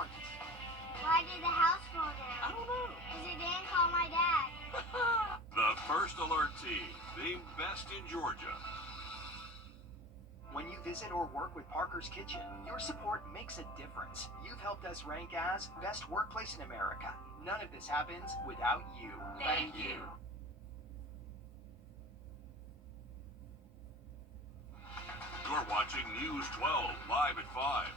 morning. Why did the house fall down? I don't know. Because it didn't call my dad. The First Alert Team, the best in Georgia. When you visit or work with Parker's Kitchen, your support makes a difference. You've helped us rank as best workplace in America. None of this happens without you. Thank you. You're watching News 12 live at 5.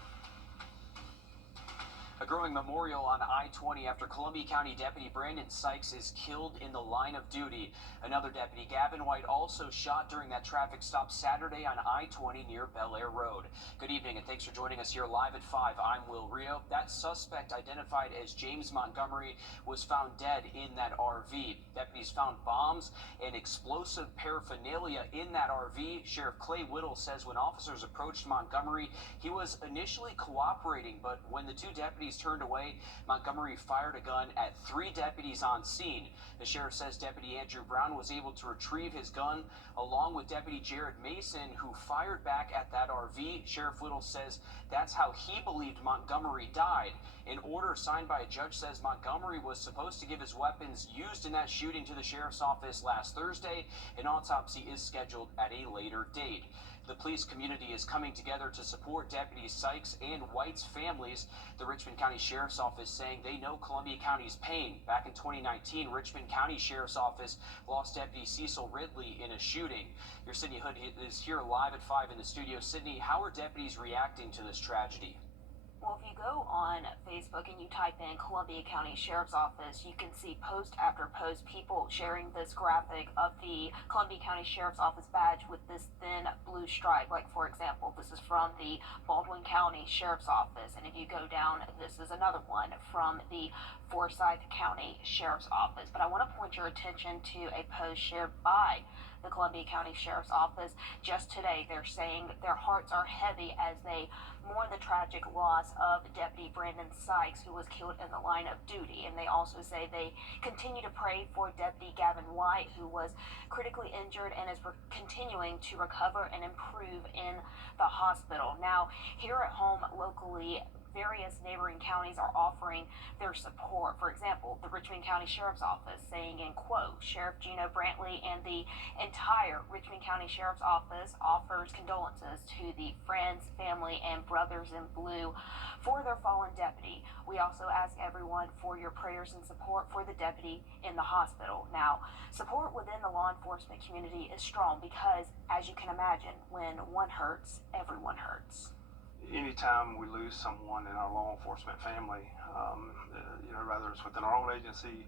A growing memorial on I-20 after Columbia County Deputy Brandon Sykes is killed in the line of duty. Another deputy, Gavin White, also shot during that traffic stop Saturday on I-20 near Bel Air Road. Good evening and thanks for joining us here live at 5. I'm Will Rio. That suspect, identified as James Montgomery, was found dead in that RV. Deputies found bombs and explosive paraphernalia in that RV. Sheriff Clay Whittle says when officers approached Montgomery, he was initially cooperating, but when the two deputies turned away, Montgomery fired a gun at 3 deputies on scene. The sheriff says Deputy Andrew Brown was able to retrieve his gun along with Deputy Jared Mason, who fired back at that RV. Sheriff Whittle says that's how he believed Montgomery died. An order signed by a judge says Montgomery was supposed to give his weapons used in that shooting to the sheriff's office last Thursday. An autopsy is scheduled at a later date. The police community is coming together to support Deputies Sykes and White's families. The Richmond County Sheriff's Office saying they know Columbia County's pain. Back in 2019, Richmond County Sheriff's Office lost Deputy Cecil Ridley in a shooting. Your Sydney Hood is here live at 5 in the studio. Sydney, how are deputies reacting to this tragedy? Well, if you go on Facebook and you type in Columbia County Sheriff's Office, you can see post after post people sharing this graphic of the Columbia County Sheriff's Office badge with this thin blue stripe. Like, for example, this is from the Baldwin County Sheriff's Office. And if you go down, this is another one from the Forsyth County Sheriff's Office. But I want to point your attention to a post shared by the Columbia County Sheriff's Office just today. They're saying their hearts are heavy as they mourn the tragic loss of Deputy Brandon Sykes, who was killed in the line of duty. And they also say they continue to pray for Deputy Gavin White, who was critically injured and is continuing to recover and improve in the hospital. Now, here at home locally, various neighboring counties are offering their support. For example, the Richmond County Sheriff's Office saying, in quote, Sheriff Gino Brantley and the entire Richmond County Sheriff's Office offers condolences to the friends, family, and brothers in blue for their fallen deputy. We also ask everyone for your prayers and support for the deputy in the hospital. Now, support within the law enforcement community is strong because, as you can imagine, when one hurts, everyone hurts. Anytime we lose someone in our law enforcement family, whether it's within our own agency,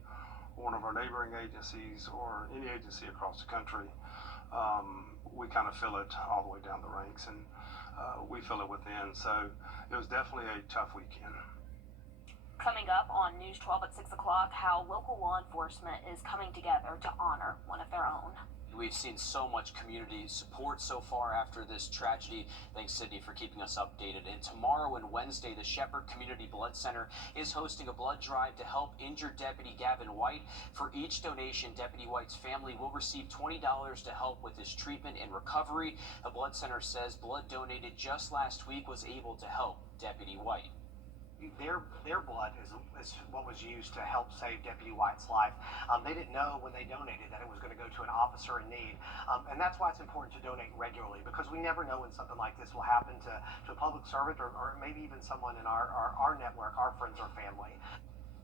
one of our neighboring agencies, or any agency across the country, we kind of feel it all the way down the ranks, and we feel it within. So it was definitely a tough weekend. Coming up on News 12 at 6 o'clock, how local law enforcement is coming together to honor one of their own. We've seen so much community support so far after this tragedy. Thanks, Sydney, for keeping us updated. And tomorrow and Wednesday, the Shepherd Community Blood Center is hosting a blood drive to help injured Deputy Gavin White. For each donation, Deputy White's family will receive $20 to help with his treatment and recovery. The blood center says blood donated just last week was able to help Deputy White. Their blood is what was used to help save Deputy White's life. They didn't know when they donated that it was going to go to an officer in need. And that's why it's important to donate regularly, because we never know when something like this will happen to a public servant or maybe even someone in our network, our friends or family.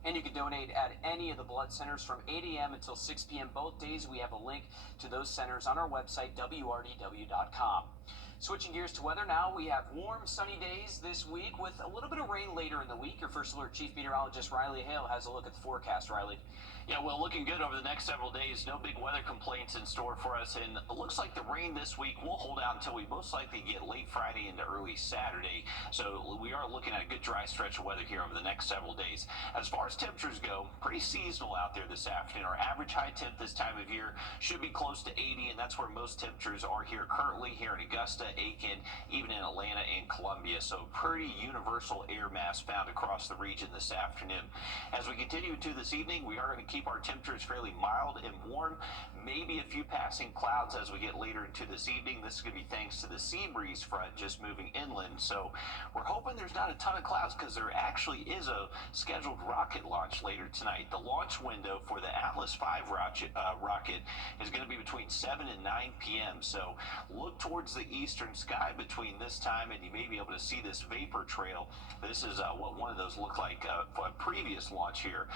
And you can donate at any of the blood centers from 8 a.m. until 6 p.m. both days. We have a link to those centers on our website, WRDW.com. Switching gears to weather now, we have warm, sunny days this week with a little bit of rain later in the week. Your First Alert Chief Meteorologist Riley Hale has a look at the forecast. Riley. Yeah, well, looking good over the next several days. No big weather complaints in store for us, and it looks like the rain this week will hold out until we most likely get late Friday into early Saturday. So we are looking at a good dry stretch of weather here over the next several days. As far as temperatures go, pretty seasonal out there this afternoon. Our average high temp this time of year should be close to 80, and that's where most temperatures are here currently here in Augusta Aiken, even in Atlanta and Columbia. So pretty universal air mass found across the region this afternoon. As we continue to this evening, we are going to keep our temperatures fairly mild and warm. Maybe a few passing clouds as we get later into this evening. This is going to be thanks to the sea breeze front just moving inland. So we're hoping there's not a ton of clouds because there actually is a scheduled rocket launch later tonight. The launch window for the Atlas V rocket is going to be between 7 and 9 p.m. So look towards the eastern sky between this time and you may be able to see this vapor trail. This is what one of those looked like for a previous launch here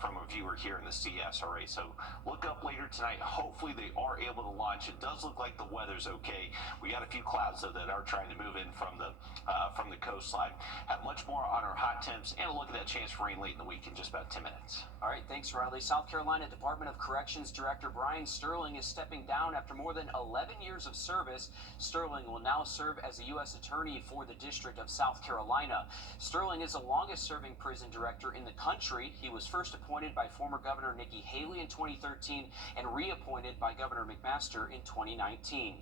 from a viewer here in the CSRA. So look up later tonight. Hopefully they are able to launch. It does look like the weather's okay. We got a few clouds though that are trying to move in from the coastline. Have much more on our hot temps and a look at that chance for rain late in the week in just about 10 minutes. All right, thanks, Riley. South Carolina Department of Corrections Director Brian Sterling is stepping down after more than 11 years of service. Sterling will now serve as a U.S. Attorney for the District of South Carolina. Sterling is the longest-serving prison director in the country. He was first appointed by former Governor Nikki Haley in 2013 and reappointed by Governor McMaster in 2019.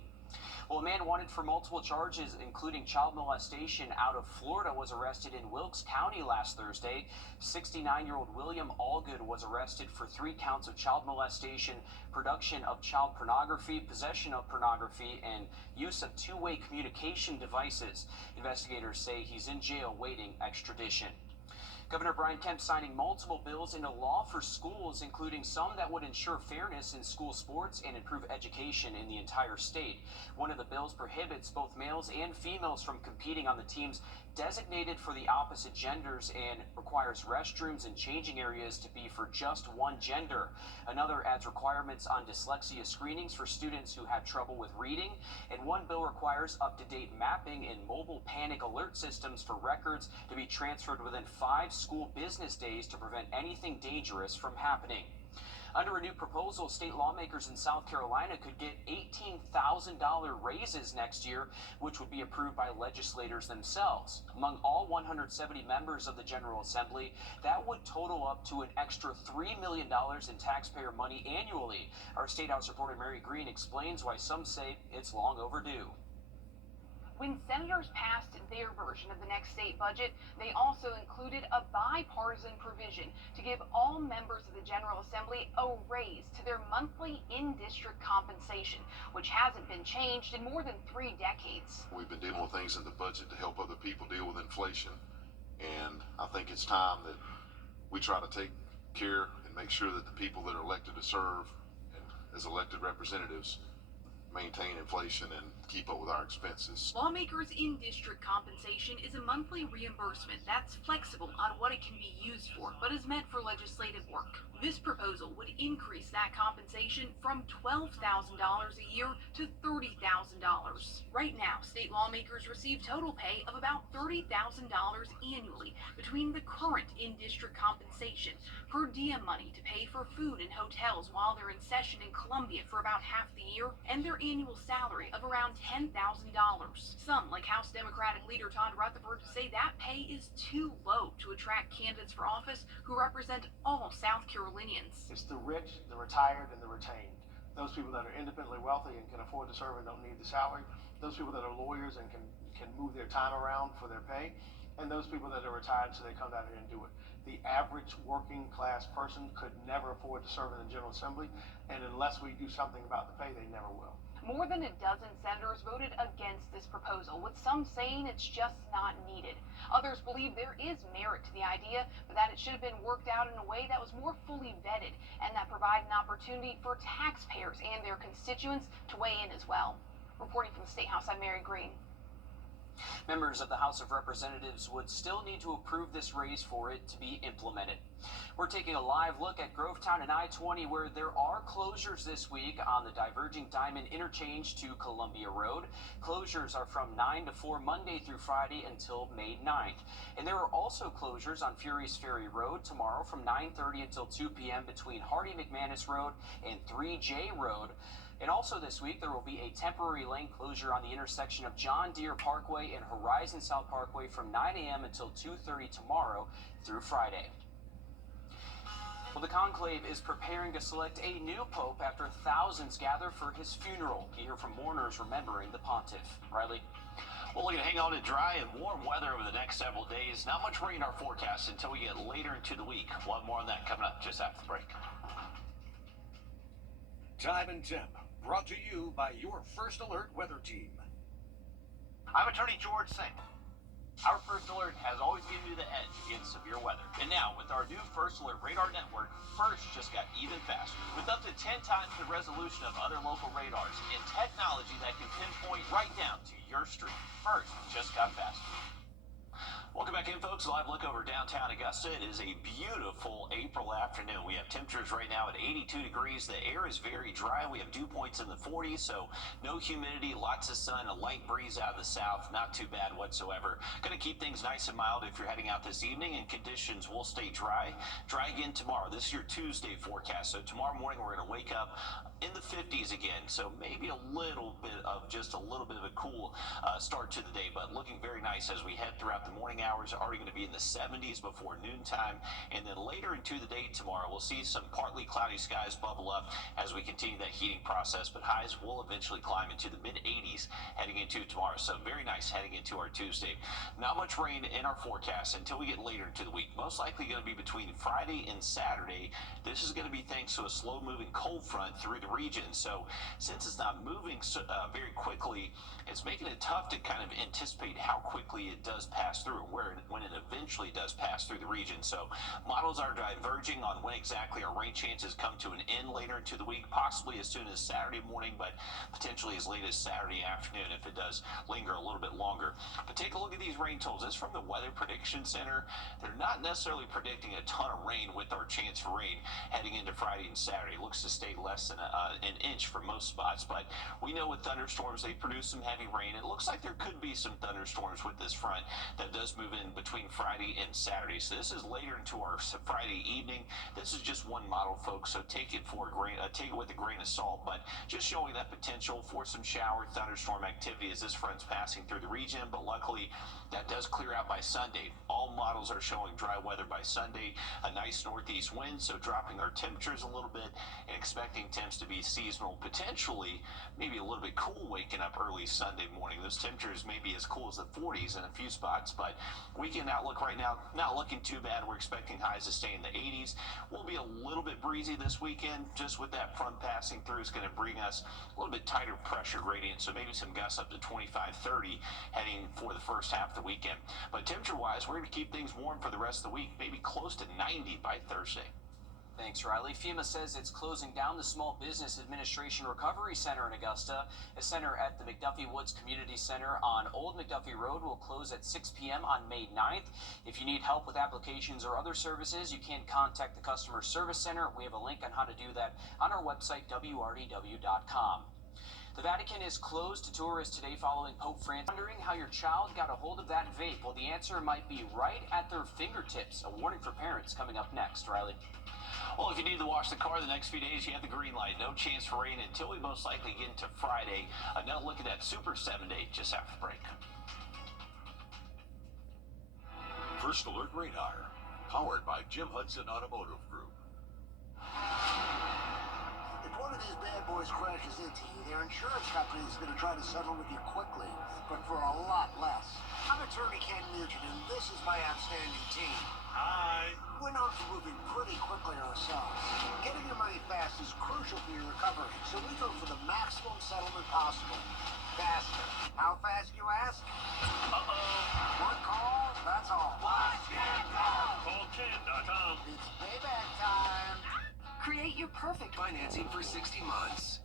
Well, a man wanted for multiple charges, including child molestation, out of Florida was arrested in Wilkes County last Thursday. 69-year-old William Allgood was arrested for 3 counts of child molestation, production of child pornography, possession of pornography, and use of two-way communication devices. Investigators say he's in jail waiting extradition. Governor Brian Kemp signing multiple bills into law for schools, including some that would ensure fairness in school sports and improve education in the entire state. One of the bills prohibits both males and females from competing on the teams designated for the opposite genders and requires restrooms and changing areas to be for just one gender. Another adds requirements on dyslexia screenings for students who have trouble with reading, and one bill requires up-to-date mapping and mobile panic alert systems for records to be transferred within 5 school business days to prevent anything dangerous from happening. Under a new proposal, state lawmakers in South Carolina could get $18,000 raises next year, which would be approved by legislators themselves. Among all 170 members of the General Assembly, that would total up to an extra $3 million in taxpayer money annually. Our State House reporter Mary Green explains why some say it's long overdue. When senators passed their version of the next state budget, they also included a bipartisan provision to give all members of the General Assembly a raise to their monthly in-district compensation, which hasn't been changed in more than 3 decades. We've been dealing with things in the budget to help other people deal with inflation, and I think it's time that we try to take care and make sure that the people that are elected to serve and as elected representatives maintain inflation and keep up with our expenses. Lawmakers' in-district compensation is a monthly reimbursement that's flexible on what it can be used for, but is meant for legislative work. This proposal would increase that compensation from $12,000 a year to $30,000. Right now, state lawmakers receive total pay of about $30,000 annually between the current in-district compensation, per diem money to pay for food and hotels while they're in session in Columbia for about half the year, and their annual salary of around $10,000. Some, like House Democratic leader Todd Rutherford, say that pay is too low to attract candidates for office who represent all South Carolinians. It's the rich, the retired, and the retained. Those people that are independently wealthy and can afford to serve and don't need the salary. Those people that are lawyers and can move their time around for their pay. And those people that are retired so they come down here and do it. The average working class person could never afford to serve in the General Assembly, and unless we do something about the pay, they never will. More than a dozen senators voted against this proposal, with some saying it's just not needed. Others believe there is merit to the idea, but that it should have been worked out in a way that was more fully vetted and that provided an opportunity for taxpayers and their constituents to weigh in as well. Reporting from the State House, I'm Mary Green. Members of the House of Representatives would still need to approve this raise for it to be implemented. We're taking a live look at Grovetown and I-20, where there are closures this week on the diverging Diamond interchange to Columbia Road. Closures are from 9 to 4 Monday through Friday until May 9th. And there are also closures on Furious Ferry Road tomorrow from 9:30 until 2 p.m. between Hardy McManus Road and 3J Road. And also this week, there will be a temporary lane closure on the intersection of John Deere Parkway and Horizon South Parkway from 9 a.m. until 2:30 tomorrow through Friday. Well, the conclave is preparing to select a new pope after thousands gather for his funeral. You hear from mourners remembering the pontiff. Riley? Well, we're going to hang on to dry and warm weather over the next several days. Not much rain in our forecast until we get later into the week. We'll have more on that coming up just after the break. Time and Temp, brought to you by your First Alert weather team. I'm Attorney George Singh. Our First Alert has always given you the edge against severe weather. And now, with our new First Alert radar network, First just got even faster. With up to 10 times the resolution of other local radars and technology that can pinpoint right down to your street, First just got faster. Welcome back in, folks. Live look over downtown Augusta. It is a beautiful April afternoon. We have temperatures right now at 82 degrees. The air is very dry. We have dew points in the 40s, so no humidity, lots of sun, a light breeze out of the south. Not too bad whatsoever. Going to keep things nice and mild if you're heading out this evening, and conditions will stay dry. Dry again tomorrow. This is your Tuesday forecast. So tomorrow morning we're going to wake up in the 50s again. So maybe a little bit of a cool start to the day, but looking very nice as we head throughout the morning hours. Already going to be in the 70s before noontime, and then later into the day tomorrow we'll see some partly cloudy skies bubble up as we continue that heating process, but highs will eventually climb into the mid 80s heading into tomorrow. So very nice heading into our Tuesday. Not much rain in our forecast until we get later into the week. Most likely going to be between Friday and Saturday. This is going to be thanks to a slow moving cold front through the region. So since it's not moving very quickly, it's making it tough to kind of anticipate how quickly it does pass through, when it eventually does pass through the region. So models are diverging on when exactly our rain chances come to an end later into the week, possibly as soon as Saturday morning, but potentially as late as Saturday afternoon if it does linger a little bit longer. But take a look at these rain totals. This is from the Weather Prediction Center. They're not necessarily predicting a ton of rain with our chance for rain heading into Friday and Saturday. It looks to stay less than an inch for most spots, but we know with thunderstorms they produce some heavy rain. It looks like there could be some thunderstorms with this front that does move in between Friday and Saturday. So this is later into our Friday evening. This is just one model, folks, so take it with a grain of salt, but just showing that potential for some shower thunderstorm activity as this front's passing through the region. But luckily that does clear out by Sunday. All models are showing dry weather by Sunday, a nice northeast wind, so dropping our temperatures a little bit and expecting temps to be seasonal, potentially maybe a little bit cool waking up early Sunday morning. Those temperatures may be as cool as the 40s in a few spots, but weekend outlook right now not looking too bad. We're expecting highs to stay in the 80s. Will be a little bit breezy this weekend. Just with that front passing through is going to bring us a little bit tighter pressure gradient, so maybe some gusts up to 25-30 heading for the first half of the weekend. But temperature wise, we're going to keep things warm for the rest of the week, maybe close to 90 by Thursday. Thanks, Riley. FEMA says it's closing down the Small Business Administration Recovery Center in Augusta. A center at the McDuffie Woods Community Center on Old McDuffie Road will close at 6 p.m. on May 9th. If you need help with applications or other services, you can contact the Customer Service Center. We have a link on how to do that on our website, WRDW.com. The Vatican is closed to tourists today following Pope Francis. Wondering how your child got a hold of that vape? Well, the answer might be right at their fingertips. A warning for parents coming up next. Riley? Well, if you need to wash the car the next few days, you have the green light. No chance for rain until we most likely get into Friday. Another look at that Super 7-day just after the break. First Alert Radar, powered by Jim Hudson Automotive Group. If one of these bad boys crashes into you, their insurance company is going to try to settle with you quickly, but for a lot less. I'm attorney Ken Nugent, and this is my outstanding team. Hi. We're known for moving pretty quickly ourselves. Getting your money fast is crucial for your recovery, so we go for the maximum settlement possible. Faster. How fast, you ask? One call, that's all. Watch Ken go! Call Ken.com. It's payback time. Create your perfect financing for 60 months.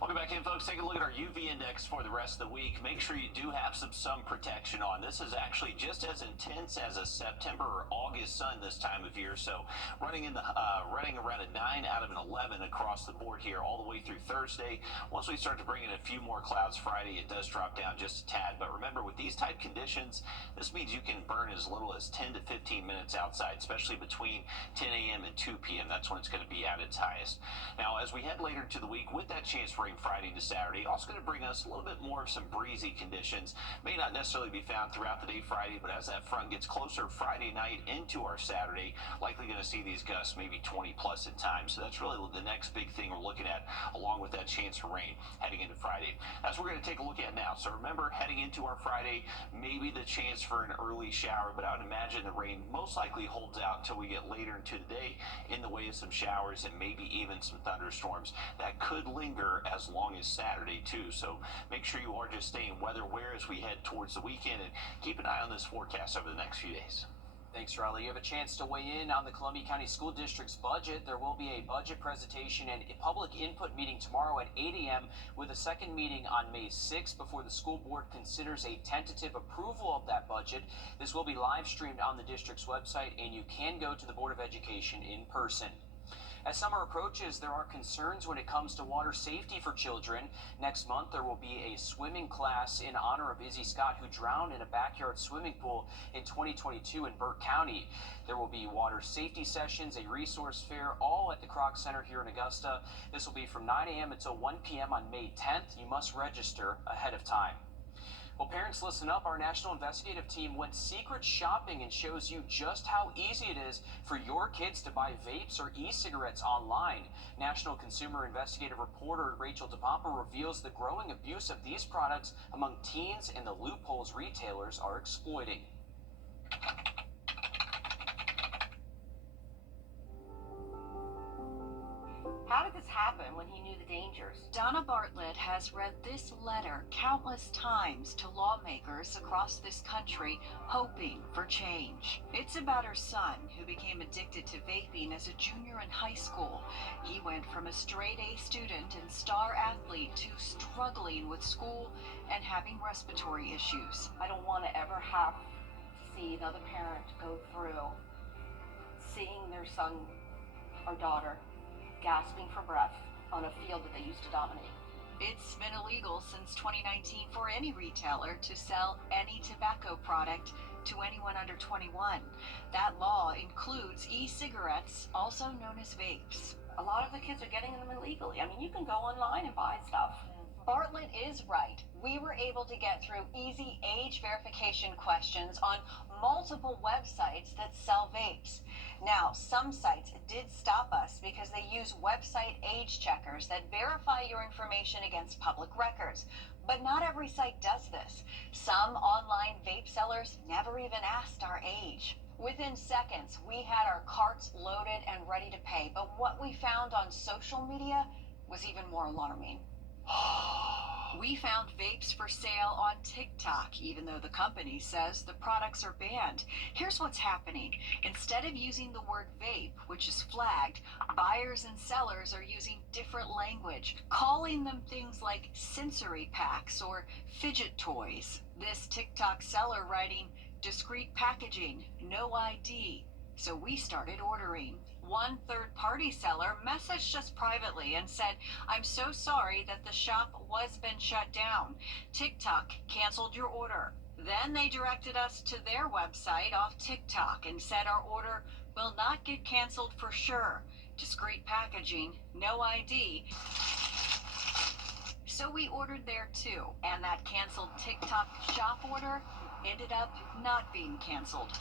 Welcome back in, folks. Take a look at our UV index for the rest of the week. Make sure you do have some sun protection on. This is actually just as intense as a September or August sun this time of year. So running around a 9 out of an 11 across the board here all the way through Thursday. Once we start to bring in a few more clouds Friday, it does drop down just a tad. But remember, with these type conditions, this means you can burn as little as 10 to 15 minutes outside, especially between 10 a.m. and 2 p.m. That's when it's going to be at its highest. Now, as we head later into the week, with that chance for rain during Friday to Saturday. Also going to bring us a little bit more of some breezy conditions. May not necessarily be found throughout the day Friday, but as that front gets closer Friday night into our Saturday, likely going to see these gusts maybe 20 plus at times. So that's really the next big thing we're looking at, along with that chance for rain heading into Friday. That's what we're going to take a look at now. So remember, heading into our Friday, maybe the chance for an early shower, but I would imagine the rain most likely holds out until we get later into the day in the way of some showers and maybe even some thunderstorms that could linger as long as Saturday too. So make sure you are just staying weather aware as we head towards the weekend, and keep an eye on this forecast over the next few days. Thanks, Riley. You have a chance to weigh in on the Columbia County School District's budget. There will be a budget presentation and a public input meeting tomorrow at 8 a.m. with a second meeting on May 6th before the school board considers a tentative approval of that budget. This will be live streamed on the district's website, and you can go to the Board of Education in person. As summer approaches, there are concerns when it comes to water safety for children. Next month, there will be a swimming class in honor of Izzy Scott, who drowned in a backyard swimming pool in 2022 in Burke County. There will be water safety sessions, a resource fair, all at the Kroc Center here in Augusta. This will be from 9 a.m. until 1 p.m. on May 10th. You must register ahead of time. Well, parents, listen up. Our national investigative team went secret shopping and shows you just how easy it is for your kids to buy vapes or e-cigarettes online. National Consumer Investigative reporter Rachel DePompa reveals the growing abuse of these products among teens and the loopholes retailers are exploiting. How did this happen when he knew the dangers? Donna Bartlett has read this letter countless times to lawmakers across this country, hoping for change. It's about her son, who became addicted to vaping as a junior in high school. He went from a straight-A student and star athlete to struggling with school and having respiratory issues. I don't want to ever have to see another parent go through seeing their son or daughter gasping for breath on a field that they used to dominate. It's been illegal since 2019 for any retailer to sell any tobacco product to anyone under 21. That law includes e-cigarettes, also known as vapes. A lot of the kids are getting them illegally. I mean, you can go online and buy stuff. Bartlett is right. We were able to get through easy age verification questions on multiple websites that sell vapes. Now, some sites did stop us because they use website age checkers that verify your information against public records. But not every site does this. Some online vape sellers never even asked our age. Within seconds, we had our carts loaded and ready to pay. But what we found on social media was even more alarming. We found vapes for sale on TikTok, even though the company says the products are banned. Here's what's happening. Instead of using the word vape, which is flagged, buyers and sellers are using different language, calling them things like sensory packs or fidget toys. This TikTok seller writing, discreet packaging, no ID. So we started ordering. One third-party seller messaged us privately and said, "I'm so sorry that the shop was been shut down. TikTok canceled your order." Then they directed us to their website off TikTok and said our order will not get canceled for sure. Discreet packaging, no ID. So we ordered there too, and that canceled TikTok shop order ended up not being canceled.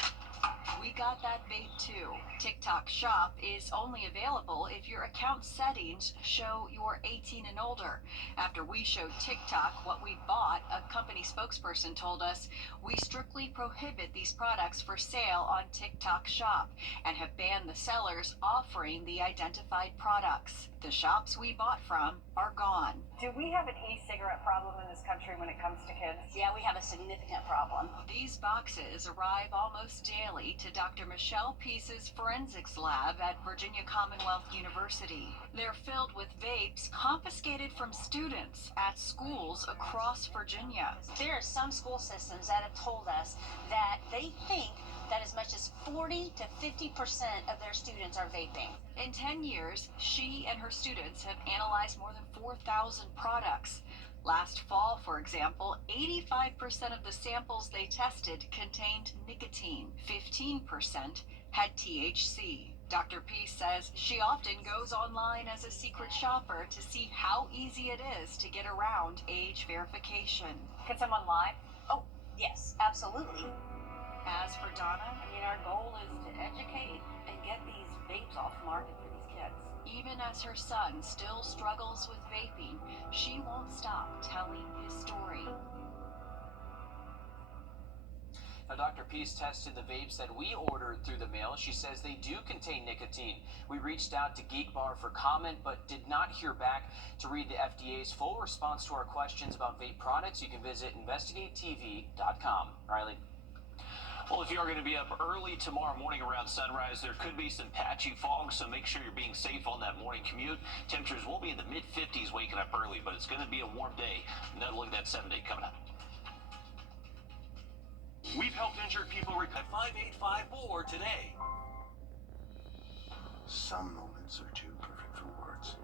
We got that vape too. TikTok Shop is only available if your account settings show you're 18 and older. After we showed TikTok what we bought, a company spokesperson told us, "We strictly prohibit these products for sale on TikTok Shop and have banned the sellers offering the identified products. The shops we bought from are gone." Do we have an e-cigarette problem in this country when it comes to kids? Yeah, we have a significant problem. These boxes arrive almost daily to Dr. Michelle Peace's forensics lab at Virginia Commonwealth University. They're filled with vapes confiscated from students at schools across Virginia. There are some school systems that have told us that they think that as much as 40 to 50% of their students are vaping. In 10 years, she and her students have analyzed more than 4,000 products. Last fall, for example, 85% of the samples they tested contained nicotine. 15% had THC. Dr. Peace says she often goes online as a secret shopper to see how easy it is to get around age verification. Can someone lie? Oh, yes, absolutely. As for Donna, I mean, our goal is to educate and get these vapes off the market for these kids. even as her son still struggles with vaping, she won't stop telling his story. Now, Dr. Peace tested the vapes that we ordered through the mail. She says they do contain nicotine. We reached out to Geek Bar for comment, but did not hear back. To read the FDA's full response to our questions about vape products, you can visit investigatetv.com. Riley. Well, if you're going to be up early tomorrow morning around sunrise, there could be some patchy fog, so make sure you're being safe on that morning commute. Temperatures will be in the mid-50s waking up early, but it's going to be a warm day. Another look at that 7-day coming up. We've helped injured people at 585-BOAR today. Some moments are too perfect for words.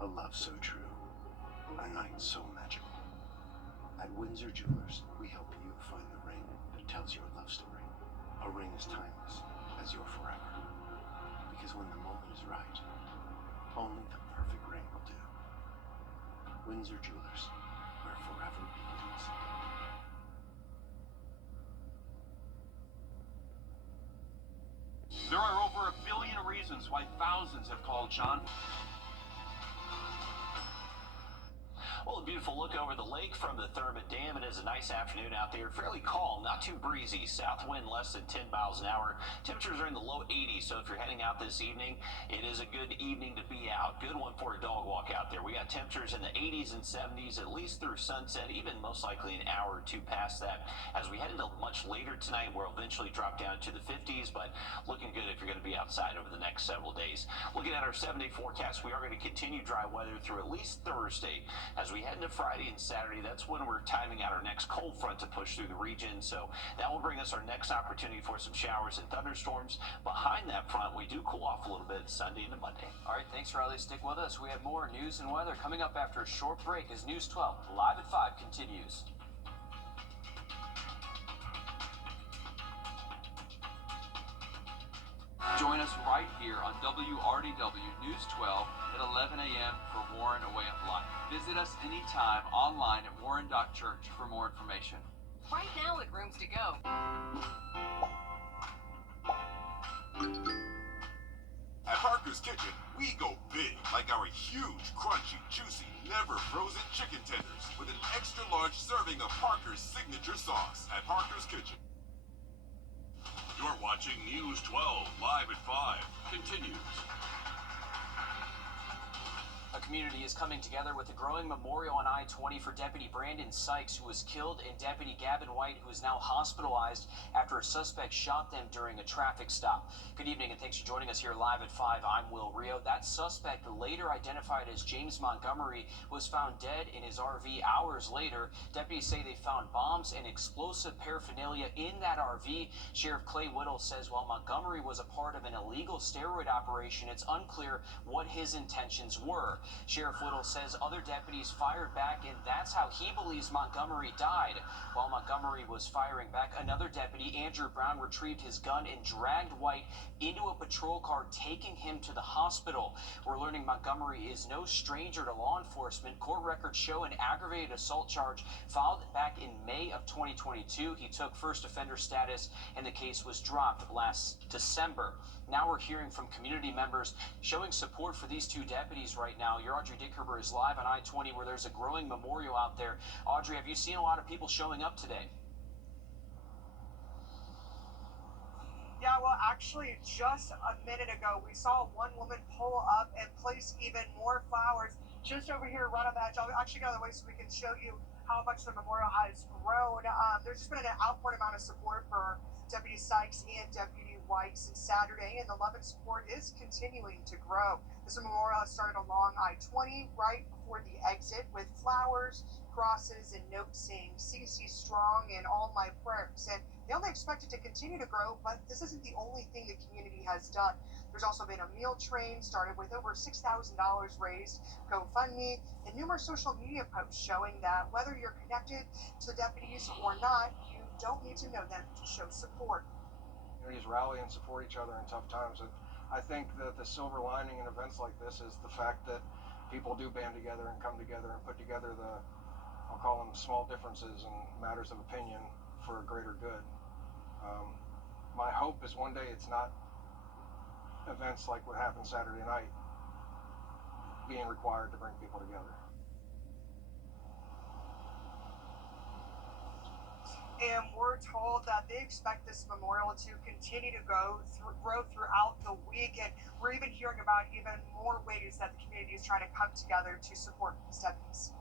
A love so true. A night so magical. At Windsor Jewelers, we help you find the ring that tells your love story. A ring as timeless as your forever. Because when the moment is right, only the perfect ring will do. Windsor Jewelers, where forever begins. There are over 1 billion reasons why thousands have called John. Well, a beautiful look over the lake from the Thurmond Dam. It is a nice afternoon out there. Fairly calm, not too breezy. South wind less than 10 miles an hour. Temperatures are in the low 80s, so if you're heading out this evening, it is a good evening to be out. Good one for a dog walk out there. We got temperatures in the 80s and 70s, at least through sunset, even most likely an hour or two past that. As we head into much later tonight, we'll eventually drop down to the 50s, but looking good if you're going to be outside over the next several days. Looking at our 7-day forecast, we are going to continue dry weather through at least Thursday. As we head into Friday and Saturday, that's when we're timing out our next cold front to push through the region. So that will bring us our next opportunity for some showers and thunderstorms. Behind that front, we do cool off a little bit Sunday into Monday. All right, thanks, Riley. Stick with us. We have more news and weather coming up after a short break as News 12 Live at 5 continues. Join us right here on WRDW News 12 at 11 a.m. for Warren A Way of Life. Visit us anytime online at warren.church for more information. Right now at Rooms to Go. At Parker's Kitchen, we go big, like our huge, crunchy, juicy, never frozen chicken tenders with an extra large serving of Parker's signature sauce. At Parker's Kitchen. You're watching News 12 Live at 5 continues. A community is coming together with a growing memorial on I-20 for Deputy Brandon Sykes, who was killed, and Deputy Gavin White, who is now hospitalized after a suspect shot them during a traffic stop. Good evening, and thanks for joining us here live at 5. I'm Will Rio. That suspect, later identified as James Montgomery, was found dead in his RV hours later. Deputies say they found bombs and explosive paraphernalia in that RV. Sheriff Clay Whittle says while Montgomery was a part of an illegal steroid operation, it's unclear what his intentions were. Sheriff Whittle says other deputies fired back, and that's how he believes Montgomery died. While Montgomery was firing back, another deputy, Andrew Brown, retrieved his gun and dragged White into a patrol car, taking him to the hospital. We're learning Montgomery is no stranger to law enforcement. Court records show an aggravated assault charge filed back in May of 2022. He took first offender status, and the case was dropped last December. Now we're hearing from community members showing support for these two deputies right now. Your Audrey Dickherber is live on I-20 where there's a growing memorial out there. Audrey, have you seen a lot of people showing up today? Yeah, well, actually, just a minute ago, we saw one woman pull up and place even more flowers just over here right on the edge. I'll actually go the way so we can show you how much the memorial has grown. There's just been an outpouring amount of support for Deputy Sykes and Deputy White since Saturday, and the love and support is continuing to grow. This memorial has started along I-20 right before the exit with flowers, crosses, and notes saying CC strong and all my prayers. And they only expect it to continue to grow, but this isn't the only thing the community has done. There's also been a meal train started with over $6,000 raised, GoFundMe, and numerous social media posts showing that whether you're connected to the deputies or not, you don't need to know them to show support. Communities rally and support each other in tough times, and I think that the silver lining in events like this is the fact that people do band together and come together and put together I'll call them small differences and matters of opinion for a greater good. My hope is one day it's not events like what happened Saturday night being required to bring people together. And we're told that they expect this memorial to continue to grow throughout the week, and we're even hearing about even more ways that the community is trying to come together to support these deputies.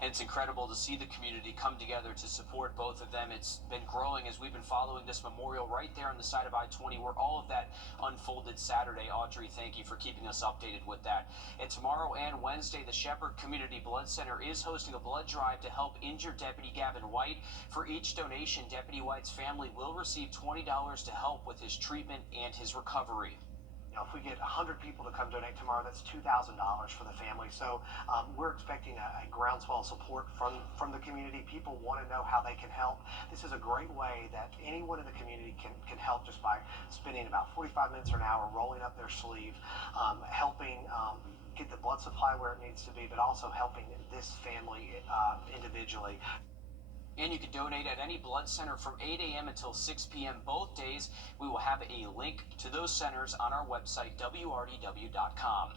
And it's incredible to see the community come together to support both of them. It's been growing as we've been following this memorial right there on the side of I-20 where all of that unfolded Saturday. Audrey, thank you for keeping us updated with that. And tomorrow and Wednesday, the Shepherd Community Blood Center is hosting a blood drive to help injured Deputy Gavin White. For each donation, Deputy White's family will receive $20 to help with his treatment and his recovery. If we get 100 people to come donate tomorrow, that's $2,000 for the family. So we're expecting a groundswell support from the community. People want to know how they can help. This is a great way that anyone in the community can help just by spending about 45 minutes or an hour rolling up their sleeve, helping get the blood supply where it needs to be, but also helping this family individually. And you can donate at any blood center from 8 a.m. until 6 p.m. both days. We will have a link to those centers on our website, WRDW.com.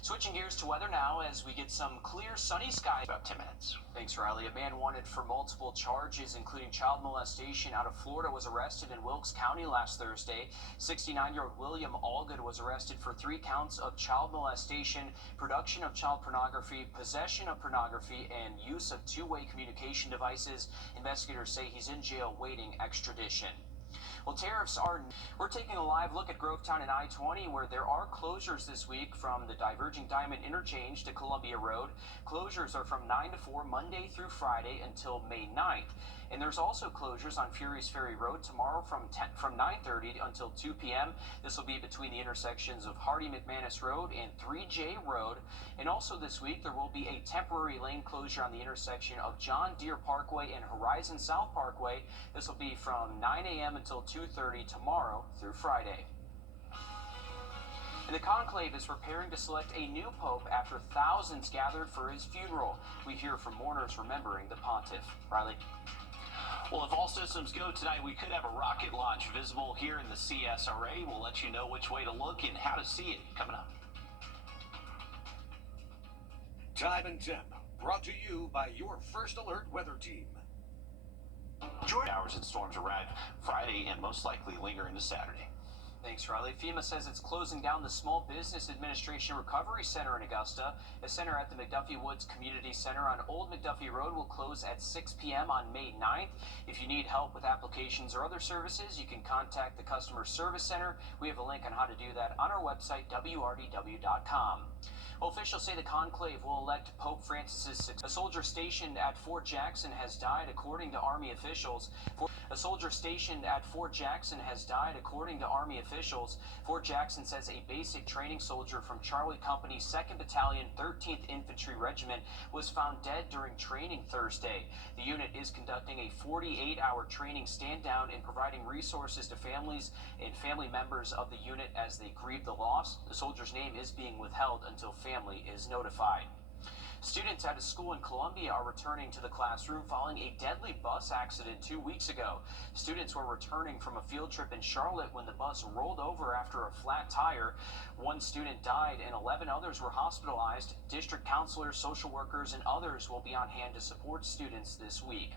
Switching gears to weather now as we get some clear, sunny skies. About 10 minutes. Thanks, Riley. A man wanted for multiple charges, including child molestation out of Florida, was arrested in Wilkes County last Thursday. 69-year-old William Allgood was arrested for 3 counts of child molestation, production of child pornography, possession of pornography, and use of two-way communication devices. Investigators say he's in jail waiting extradition. Well, tariffs are... We're taking a live look at Grovetown and I-20, where there are closures this week from the diverging Diamond Interchange to Columbia Road. Closures are from 9 to 4, Monday through Friday until May 9th. And there's also closures on Furie's Ferry Road tomorrow from 9:30 until 2 p.m. This will be between the intersections of Hardy McManus Road and 3J Road. And also this week, there will be a temporary lane closure on the intersection of John Deere Parkway and Horizon South Parkway. This will be from 9 a.m. until 2:30 tomorrow through Friday. And the conclave is preparing to select a new pope after thousands gathered for his funeral. We hear from mourners remembering the pontiff. Riley? Well, if all systems go tonight, we could have a rocket launch visible here in the CSRA. We'll let you know which way to look and how to see it coming up. Time and temp, brought to you by your First Alert weather team. Showers and storms arrive Friday and most likely linger into Saturday. Thanks, Riley. FEMA says it's closing down the Small Business Administration Recovery Center in Augusta. The center at the McDuffie Woods Community Center on Old McDuffie Road will close at 6 p.m. on May 9th. If you need help with applications or other services, you can contact the Customer Service Center. We have a link on how to do that on our website, WRDW.com. Well, officials say the conclave will elect Pope Francis's successor. A soldier stationed at Fort Jackson has died, according to Army officials. A soldier stationed at Fort Jackson has died, according to Army officials. Fort Jackson says a basic training soldier from Charlie Company's 2nd Battalion, 13th Infantry Regiment was found dead during training Thursday. The unit is conducting a 48-hour training stand-down and providing resources to families and family members of the unit as they grieve the loss. The soldier's name is being withheld until family is notified. Students at a school in Columbia are returning to the classroom following a deadly bus accident 2 weeks ago. Students were returning from a field trip in Charlotte when the bus rolled over after a flat tire. 1 student died and 11 others were hospitalized. District counselors, social workers, and others will be on hand to support students this week.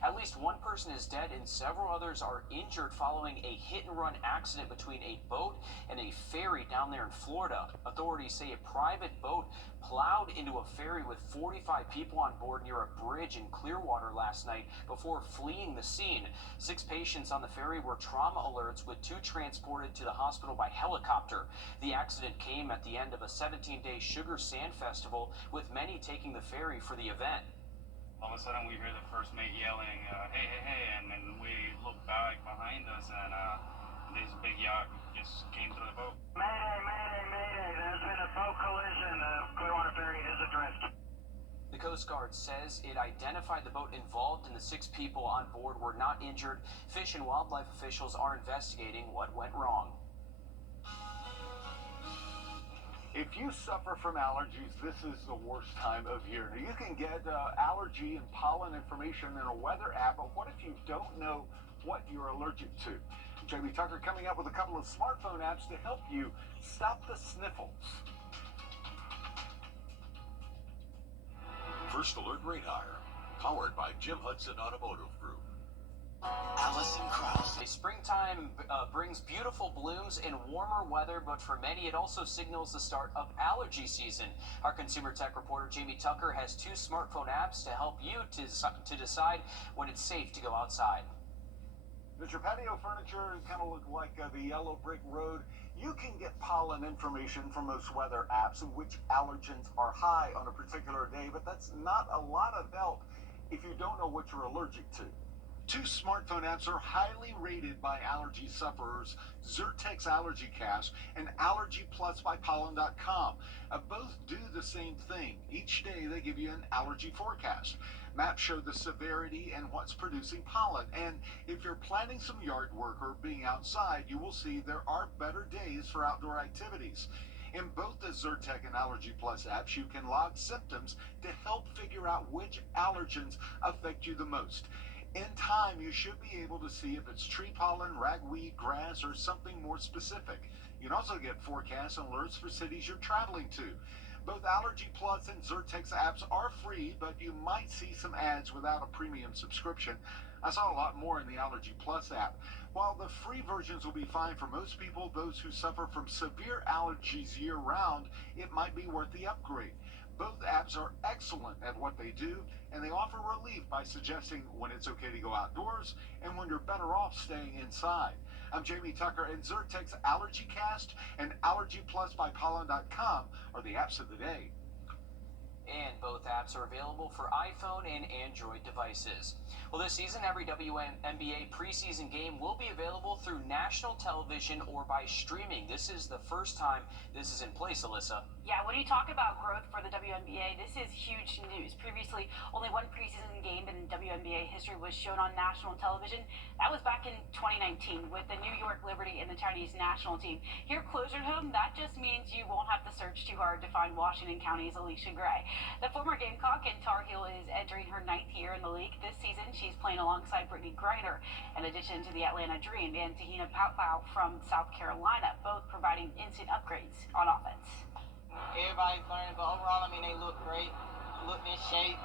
At least 1 person is dead and several others are injured following a hit-and-run accident between a boat and a ferry down there in Florida. Authorities say a private boat plowed into a ferry with 45 people on board near a bridge in Clearwater last night before fleeing the scene. 6 patients on the ferry were trauma alerts, with 2 transported to the hospital by helicopter. The accident came at the end of a 17-day sugar sand festival, with many taking the ferry for the event. All of a sudden we hear the first mate yelling, hey, hey, hey, and then we look back behind us and this big yacht just came through the boat. Mayday, mayday, mayday, there's been a boat collision. The Clearwater ferry is adrift. The Coast Guard says it identified the boat involved and the 6 people on board were not injured. Fish and wildlife officials are investigating what went wrong. If you suffer from allergies, this is the worst time of year. Now, you can get allergy and pollen information in a weather app, but what if you don't know what you're allergic to? Jamie Tucker coming up with a couple of smartphone apps to help you stop the sniffles. First Alert Rate Hire, powered by Jim Hudson Automotive Group. Allison Krause. Springtime brings beautiful blooms and warmer weather, but for many it also signals the start of allergy season. Our consumer tech reporter Jamie Tucker has 2 smartphone apps to help you to decide when it's safe to go outside. Does your patio furniture kind of look like the yellow brick road? You can get pollen information from most weather apps in which allergens are high on a particular day, but that's not a lot of help if you don't know what you're allergic to. 2 smartphone apps are highly rated by allergy sufferers, Zyrtex Allergy Cast and Allergy Plus by Pollen.com. Both do the same thing. Each day they give you an allergy forecast. Maps show the severity and what's producing pollen. And if you're planning some yard work or being outside, you will see there are better days for outdoor activities. In both the Zyrtec and Allergy Plus apps, you can log symptoms to help figure out which allergens affect you the most. In time, you should be able to see if it's tree pollen, ragweed, grass, or something more specific. You can also get forecasts and alerts for cities you're traveling to. Both Allergy Plus and Zyrtex apps are free, but you might see some ads without a premium subscription. I saw a lot more in the Allergy Plus app. While the free versions will be fine for most people, those who suffer from severe allergies year-round, it might be worth the upgrade. Both apps are excellent at what they do, and they offer relief by suggesting when it's okay to go outdoors and when you're better off staying inside. I'm Jamie Tucker, and Zyrtex Allergy Cast and Allergy Plus by Pollen.com are the apps of the day. And both apps are available for iPhone and Android devices. Well, this season, every WNBA preseason game will be available through national television or by streaming. This is the first time this is in place, Alyssa. Yeah, when you talk about growth for the WNBA, this is huge news. Previously, only one preseason game in WNBA history was shown on national television. That was back in 2019 with the New York Liberty and the Chinese national team. Here closer to home, that just means you won't have to search too hard to find Washington County's Alicia Gray. The former Gamecock and Tar Heel is entering her 9th year in the league. This season, she's playing alongside Brittany Griner, in addition to the Atlanta Dream and Tahina Pau from South Carolina, both providing instant upgrades on offense. Everybody's learning, but overall, I mean, they look great, look in shape,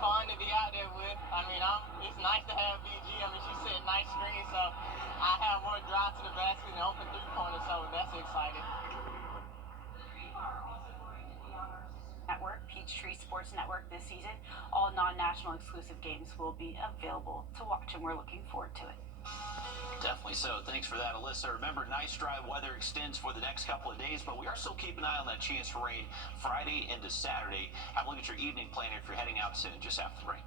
fun to be out there with. I mean, it's nice to have BG. I mean, she's setting nice screens, so I have more drive to the basket and open 3-pointers, so that's exciting. Network, Peachtree Sports Network this season. All non-national exclusive games will be available to watch, and we're looking forward to it. Definitely so. Thanks for that, Alyssa. Remember, nice dry weather extends for the next couple of days, but we are still keeping an eye on that chance for rain Friday into Saturday. Have a look at your evening planner if you're heading out soon, just after the break.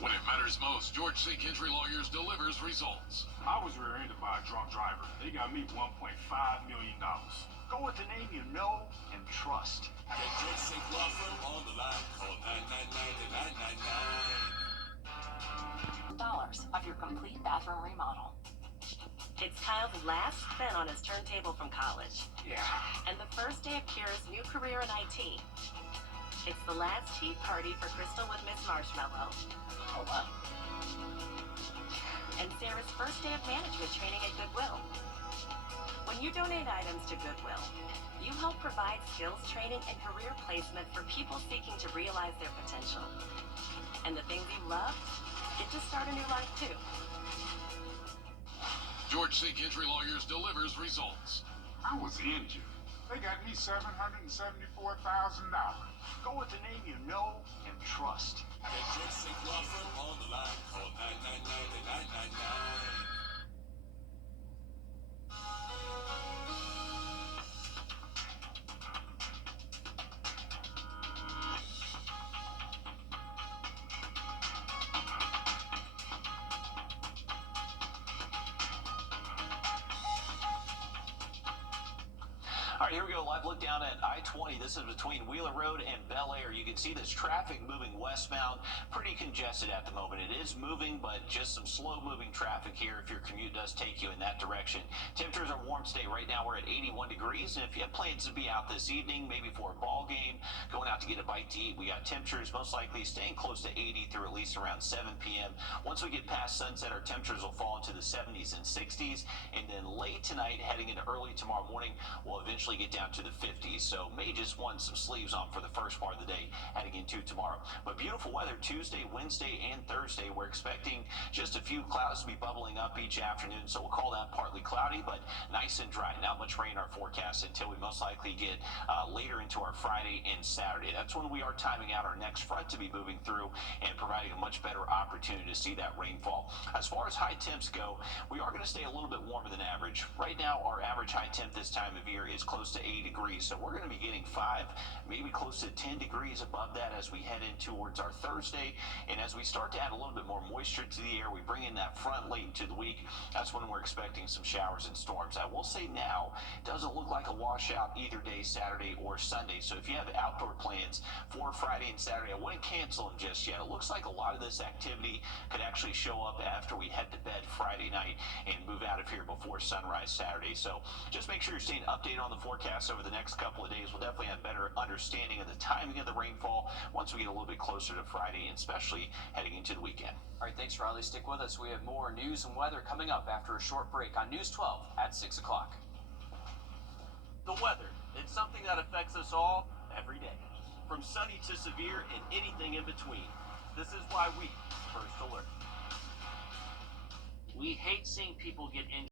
When it matters most, George C. Kendry Lawyers delivers results. I was rear-ended by a drunk driver. They got me $1.5 million. Go with the name you know and trust. Get George C. Law Firm on the line. Call 999-999. $9 off your complete bathroom remodel. It's Kyle's last spin on his turntable from college. Yeah. And the first day of Kira's new career in IT. It's the last tea party for Crystal with Miss Marshmallow. Hold up. And Sarah's first day of management training at Goodwill. When you donate items to Goodwill, you help provide skills training and career placement for people seeking to realize their potential. And the things you love get to start a new life too. George C. Kendry Lawyers delivers results. I was injured. They got me $774,000. Go with the name you know and trust. Get George C. Law Firm on the line. Call 999-999. All right, here we go. Live look down at I-20. This is between Wheeler Road and Bel Air. You can see this traffic moving westbound. Pretty congested at the moment. It is moving, but just some slow-moving traffic here if your commute does take you in that direction. Temperatures are warm today. Right now we're at 81 degrees, and if you have plans to be out this evening, maybe for a ball game, going out to get a bite to eat, we got temperatures most likely staying close to 80 through at least around 7 p.m. Once we get past sunset, our temperatures will fall into the 70s and 60s, and then late tonight, heading into early tomorrow morning, we'll eventually get down to the 50s. So may just want some sleeves on for the first part of the day heading into tomorrow. But beautiful weather Tuesday, Wednesday, and Thursday. We're expecting just a few clouds to be bubbling up each afternoon, so we'll call that partly cloudy, but nice and dry. Not much rain in our forecast until we most likely get later into our Friday and Saturday. That's when we are timing out our next front to be moving through and providing a much better opportunity to see that rainfall. As far as high temps go, we are going to stay a little bit warmer than average. Right now, our average high temp this time of year is close to 80 degrees, so we're going to be getting 5, maybe close to 10 degrees above that as we head in towards our Thursday. And as we start to add a little bit more moisture to the air, we bring in that front late into the week. That's when we're expecting some showers and storms. I will say now, it doesn't look like a washout either day, Saturday or Sunday. So if you have outdoor plans for Friday and Saturday, I wouldn't cancel them just yet. It looks like a lot of this activity could actually show up after we head to bed Friday night and move out of here before sunrise Saturday. So just make sure you're staying updated on the forecast over the next couple of days. We'll definitely have better understanding of the timing of the rainfall once we get a little bit closer to Friday, and especially heading into the weekend. All right, thanks, Riley. Stick with us. We have more news and weather coming up after a short break on News 12 at 6 o'clock. The weather, it's something that affects us all every day, from sunny to severe and anything in between. This is why we First Alert. We hate seeing people get injured.